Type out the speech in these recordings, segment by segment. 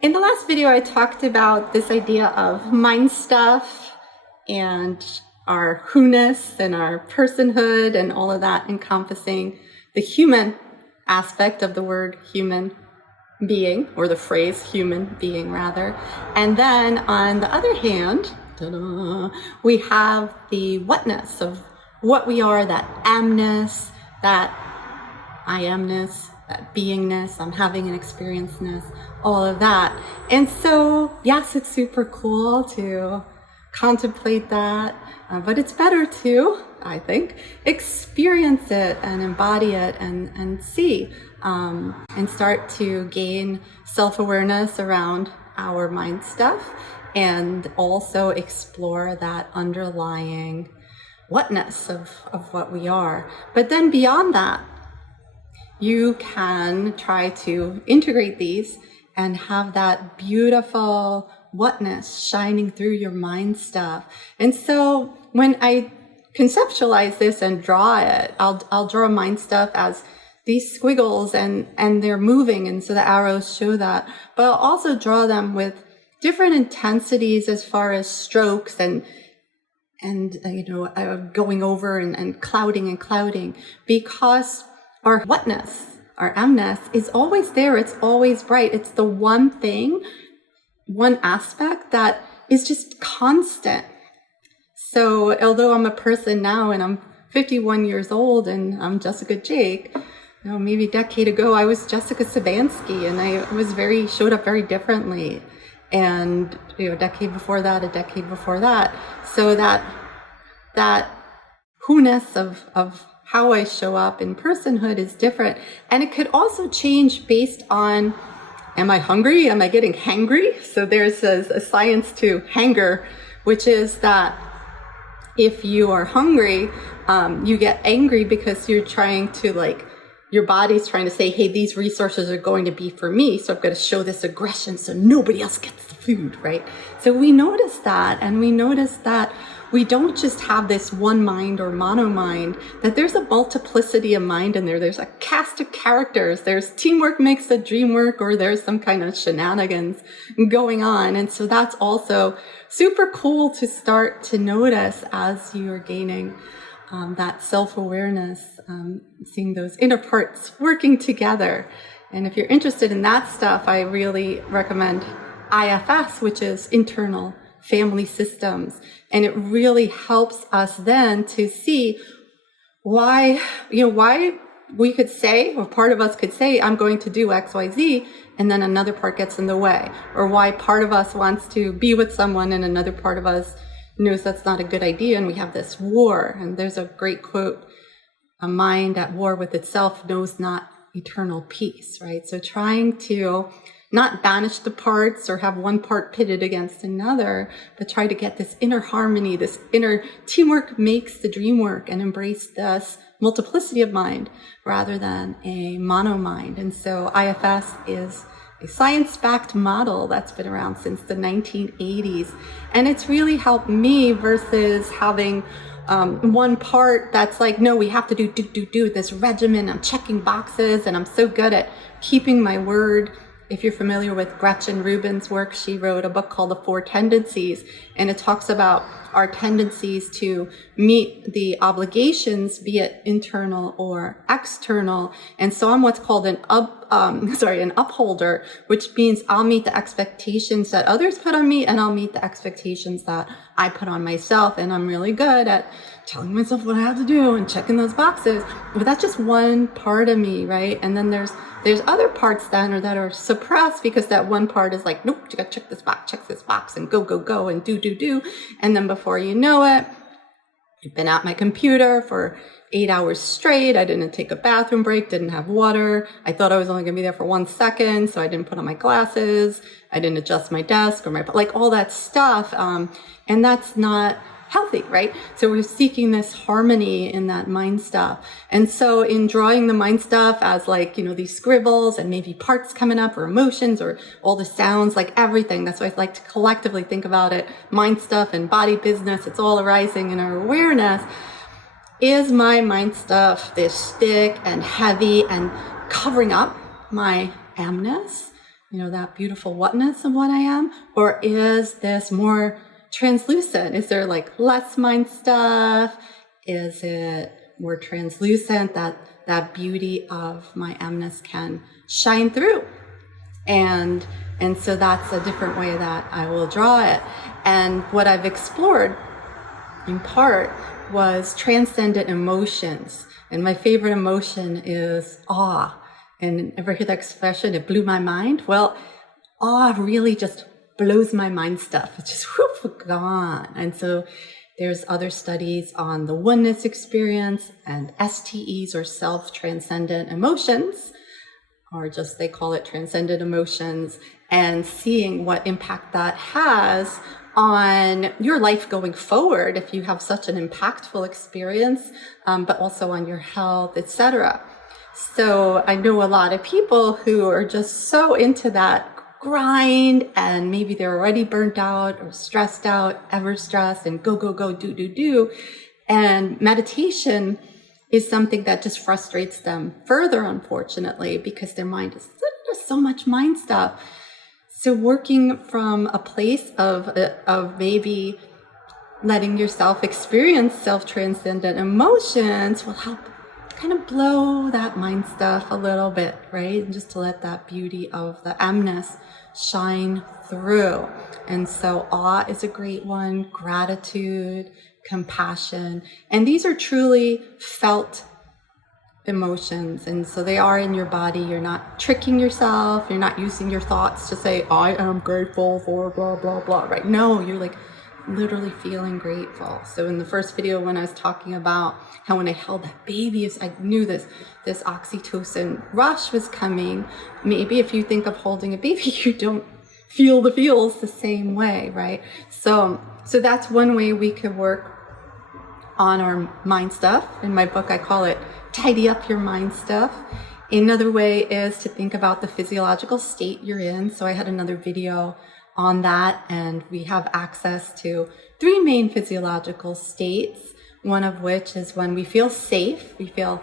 In the last video, I talked about this idea of mind stuff and our who-ness and our personhood and all of that encompassing the human aspect of the word human being, or the phrase human being rather. And then on the other hand, we have the whatness of what we are, that amness, that I amness, that beingness, I'm having an experienceness, all of that. And so, yes, it's super cool to contemplate that, but it's better to, I think, experience it and embody it and see, and start to gain self-awareness around our mind stuff and also explore that underlying whatness of what we are. But then beyond that, you can try to integrate these and have that beautiful whatness shining through your mind stuff. And so when I conceptualize this and draw it, I'll draw mind stuff as these squiggles and they're moving, and so the arrows show that. But I'll also draw them with different intensities as far as strokes and going over and clouding, because our whatness, our amness is always there. It's always bright. It's the one thing, one aspect that is just constant. So although I'm a person now and I'm 51 years old and I'm Jessica Jake, maybe a decade ago I was Jessica Sabansky and I showed up very differently. And a decade before that. So that who-ness of how I show up in personhood is different. And it could also change based on, am I hungry? Am I getting hangry? So there's a science to hanger, which is that if you are hungry, you get angry because you're trying to your body's trying to say, hey, these resources are going to be for me, so I've got to show this aggression so nobody else gets the food, right? So we notice that, and we notice that we don't just have this one mind or mono mind, that there's a multiplicity of mind in there. There's a cast of characters. There's teamwork makes the dream work, or there's some kind of shenanigans going on. And so that's also super cool to start to notice as you're gaining that self-awareness, seeing those inner parts working together. And if you're interested in that stuff, I really recommend IFS, which is internal family systems. And it really helps us then to see why we could say, or part of us could say, I'm going to do X, Y, Z, and then another part gets in the way. Or why part of us wants to be with someone and another part of us knows that's not a good idea, and we have this war. And there's a great quote, a mind at war with itself knows not eternal peace, right? So trying to not banish the parts or have one part pitted against another, but try to get this inner harmony, this inner teamwork makes the dream work, and embrace this multiplicity of mind rather than a mono mind. And so IFS is a science-backed model that's been around since the 1980s. And it's really helped me versus having one part that's like, no, we have to do this regimen. I'm checking boxes and I'm so good at keeping my word. If you're familiar with Gretchen Rubin's work, she wrote a book called The Four Tendencies, and it talks about our tendencies to meet the obligations, be it internal or external. And so I'm what's called an upholder, which means I'll meet the expectations that others put on me, and I'll meet the expectations that I put on myself. And I'm really good at telling myself what I have to do and checking those boxes. But that's just one part of me, right? And then there's other parts then that are suppressed because that one part is like, nope, you gotta check this box and go and do. And then before you know it, I've been at my computer for 8 hours straight. I didn't take a bathroom break, didn't have water. I thought I was only gonna be there for 1 second, so I didn't put on my glasses. I didn't adjust my desk or all that stuff. And that's not healthy, right? So we're seeking this harmony in that mind stuff. And so in drawing the mind stuff as these scribbles and maybe parts coming up or emotions or all the sounds, everything, that's why I like to collectively think about it. Mind stuff and body business, it's all arising in our awareness. Is my mind stuff this thick and heavy and covering up my amness? that beautiful whatness of what I am? Or is this more translucent? Is there like less mind stuff? Is it more translucent that beauty of my emness can shine through? And so that's a different way that I will draw it. And what I've explored in part was transcendent emotions. And my favorite emotion is awe. And ever hear that expression, it blew my mind? Well, awe really just blows my mind stuff. It's just gone. And so there's other studies on the oneness experience and STEs, or self-transcendent emotions, or just they call it transcendent emotions, and seeing what impact that has on your life going forward if you have such an impactful experience, but also on your health, etc. So I know a lot of people who are just so into that grind, and maybe they're already burnt out or stressed out, ever stressed, and go, do. And meditation is something that just frustrates them further, unfortunately, because their mind is, there's so much mind stuff. So working from a place of maybe letting yourself experience self-transcendent emotions will help kind of blow that mind stuff a little bit, right? And just to let that beauty of the emness shine through. And so awe is a great one, gratitude, compassion. And these are truly felt emotions. And so they are in your body. You're not tricking yourself. You're not using your thoughts to say, I am grateful for blah, blah, blah, right? No, you're like literally feeling grateful. So in the first video, when I was talking about how when I held that baby, I knew this oxytocin rush was coming. Maybe if you think of holding a baby, you don't feel the feels the same way, right? So that's one way we could work on our mind stuff. In my book, I call it tidy up your mind stuff. Another way is to think about the physiological state you're in. So I had another video on that, and we have access to 3 main physiological states, one of which is when we feel safe. We feel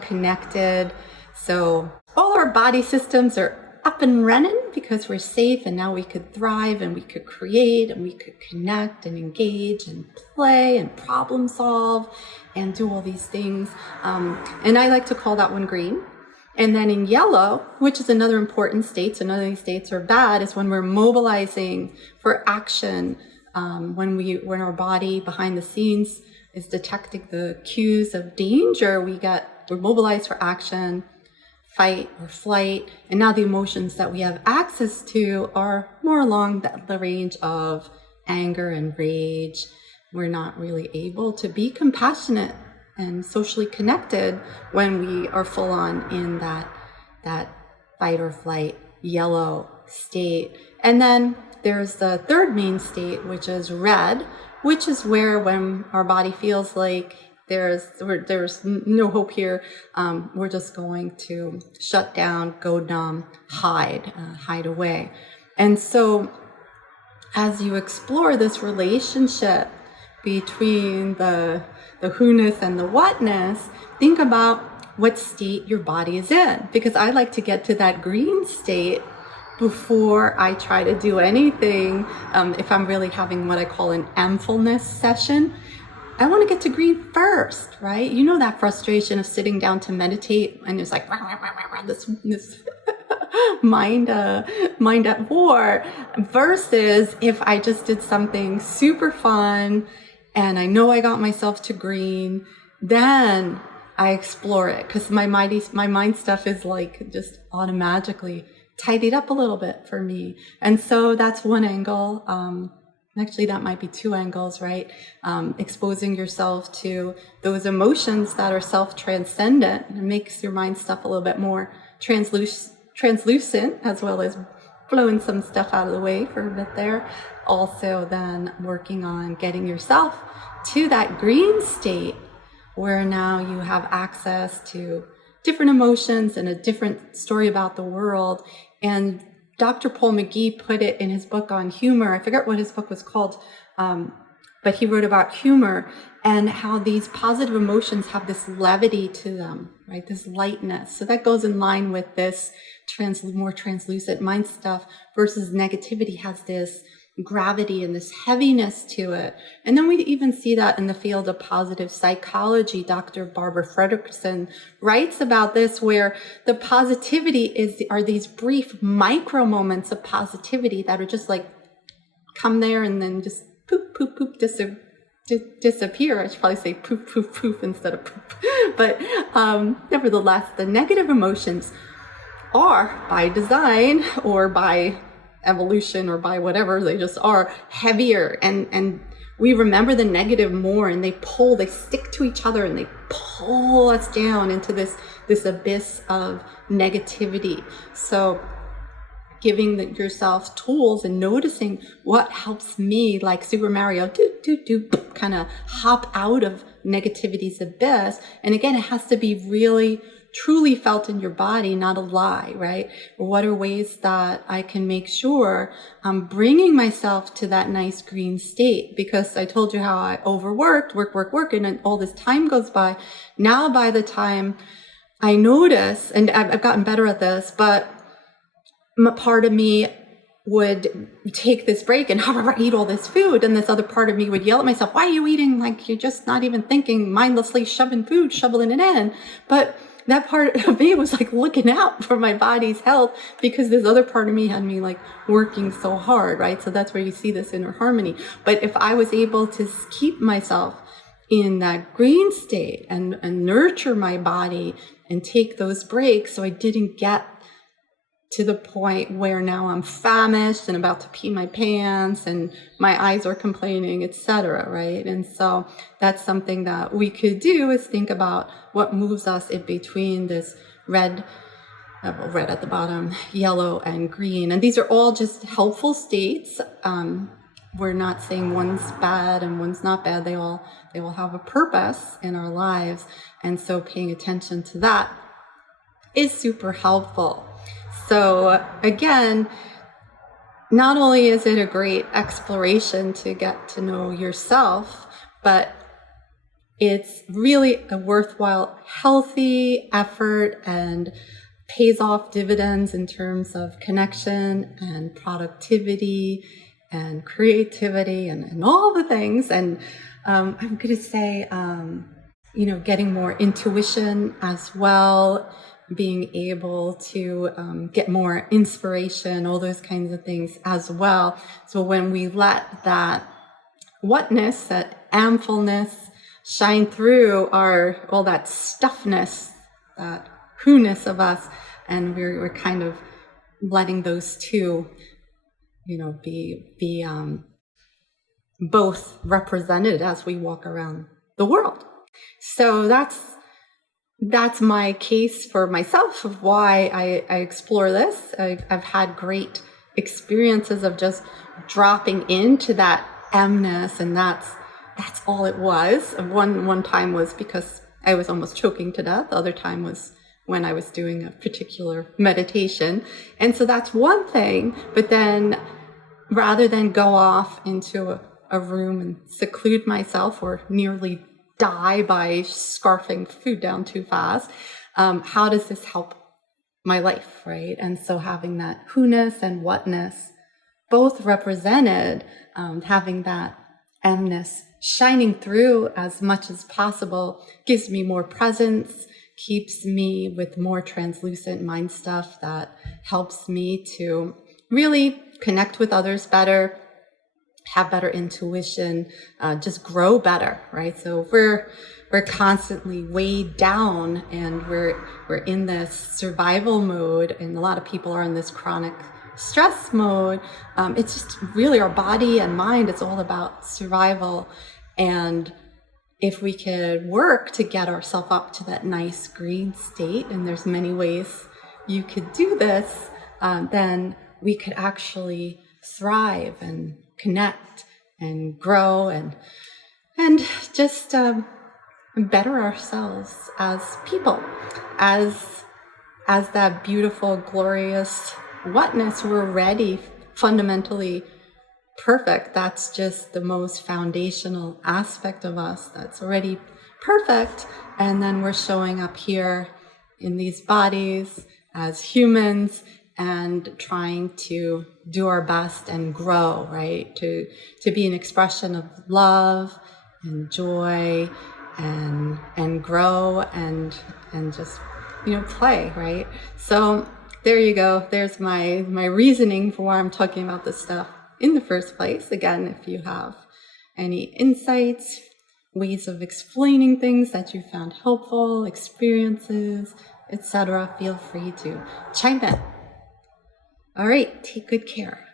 connected. So all our body systems are up and running because we're safe, and now we could thrive, and we could create, and we could connect and engage and play and problem solve and do all these things. And I like to call that one green. And then in yellow, which is another important state, so none of these states are bad, is when we're mobilizing for action, when our body behind the scenes is detecting the cues of danger, we're mobilized for action, fight or flight. And now the emotions that we have access to are more along the range of anger and rage. We're not really able to be compassionate and socially connected when we are full on in that fight or flight yellow state. And then there's the third main state, which is red, which is where when our body feels like there's no hope here, we're just going to shut down, go numb, hide away. And so as you explore this relationship between the who-ness and the what-ness, think about what state your body is in. Because I like to get to that green state before I try to do anything. If I'm really having what I call an M-fulness session, I want to get to green first, right? You know that frustration of sitting down to meditate and it's like this mind at war, versus if I just did something super fun and I know I got myself to green, then I explore it, because my mind stuff is like just automatically tidied up a little bit for me. And so that's one angle. Actually, that might be 2 angles, right? Exposing yourself to those emotions that are self-transcendent makes your mind stuff a little bit more translucent, as well as blowing some stuff out of the way for a bit there. Also then working on getting yourself to that green state where now you have access to different emotions and a different story about the world. And Dr. Paul McGee put it in his book on humor. I forget what his book was called, but he wrote about humor and how these positive emotions have this levity to them, right? This lightness. So that goes in line with this more translucent mind stuff versus negativity has this gravity and this heaviness to it. And then we even see that in the field of positive psychology. Dr. Barbara Fredrickson writes about this, where the positivity are these brief micro moments of positivity that are just like come there and then just poof, poof, poof, disappear. I should probably say poof, poof, poof instead of poop. But nevertheless, the negative emotions are by design or by evolution or by whatever, they just are heavier, and we remember the negative more, and they stick to each other, and they pull us down into this abyss of negativity. So giving yourself tools and noticing what helps me, like Super Mario, kind of hop out of negativity's abyss. And again, it has to be really truly felt in your body, not a lie, right? What are ways that I can make sure I'm bringing myself to that nice green state? Because I told you how I overworked, work, and then all this time goes by. Now, by the time I notice, and I've gotten better at this, but part of me would take this break and eat all this food, and this other part of me would yell at myself, why are you eating? Like, you're just not even thinking, mindlessly shoveling it in. But that part of me was like looking out for my body's health, because this other part of me had me like working so hard, right? So that's where you see this inner harmony. But if I was able to keep myself in that green state and nurture my body and take those breaks, so I didn't get to the point where now I'm famished and about to pee my pants and my eyes are complaining, etc., right? And so that's something that we could do, is think about what moves us in between this red at the bottom, yellow and green. And these are all just helpful states. We're not saying one's bad and one's not bad. They all have a purpose in our lives. And so paying attention to that is super helpful. So again, not only is it a great exploration to get to know yourself, but it's really a worthwhile, healthy effort and pays off dividends in terms of connection and productivity and creativity and all the things. And I'm going to say, getting more intuition as well, being able to get more inspiration, all those kinds of things as well. So when we let that whatness, that ampleness shine through all that stuffness, that who-ness of us, and we're kind of letting those two, be both represented as we walk around the world. So that's my case for myself of why I explore this. I've had great experiences of just dropping into that emness, and that's all it was. One time was because I was almost choking to death. The other time was when I was doing a particular meditation. And so that's one thing. But then rather than go off into a room and seclude myself or nearly die by scarfing food down too fast, how does this help my life, right? And so having that who-ness and whatness both represented, having that emness shining through as much as possible gives me more presence, keeps me with more translucent mind stuff that helps me to really connect with others better, have better intuition, just grow better, right? So we're constantly weighed down, and we're in this survival mode, and a lot of people are in this chronic stress mode. It's just really our body and mind, it's all about survival. And if we could work to get ourselves up to that nice green state, and there's many ways you could do this, then we could actually thrive and connect and grow and just better ourselves as people, as that beautiful, glorious whatness. We're already fundamentally perfect. That's just the most foundational aspect of us that's already perfect. And then we're showing up here in these bodies as humans and trying to do our best and grow, right? To be an expression of love and joy and grow and just, play, right? So there you go. There's my reasoning for why I'm talking about this stuff in the first place. Again, if you have any insights, ways of explaining things that you found helpful, experiences, etc., feel free to chime in. All right, take good care.